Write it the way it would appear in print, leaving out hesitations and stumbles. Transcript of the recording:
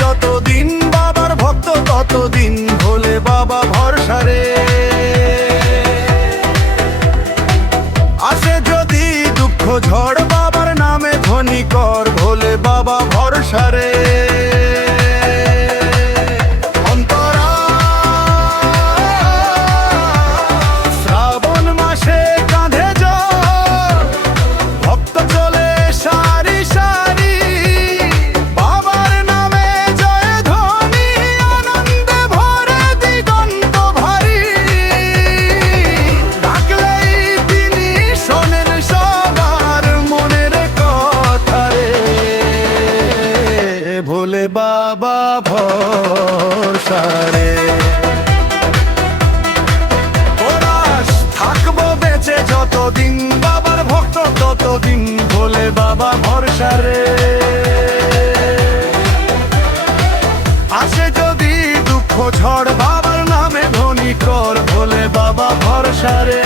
যতদিন বাবার ভক্ত ততদিন ভোলে বাবা ভরসা রে। আসে যদি দুঃখ ঝড় বাবার নামে ধ্বনি কর ভোলে বাবা ভরসা রে। শ্রাবণ মাসে কাঁধে জল, ভক্ত চলে সারি সারি, বাবার নামে জয় ধ্বনি, আনন্দে ভরে দিগন্ত ভারী। ডাকলেই তিনি শোনেন সবার মনের কথা রে। ভোলে বাবা ভরসা রে। থাকবো বেঁচে যতদিন বাবার ভক্ত ততদিন ভোলে বাবা ভরসা রে। আসে যদি দুঃখ ঝড় বাবার নামে ধ্বনি কর ভোলে বাবা ভরসা রে।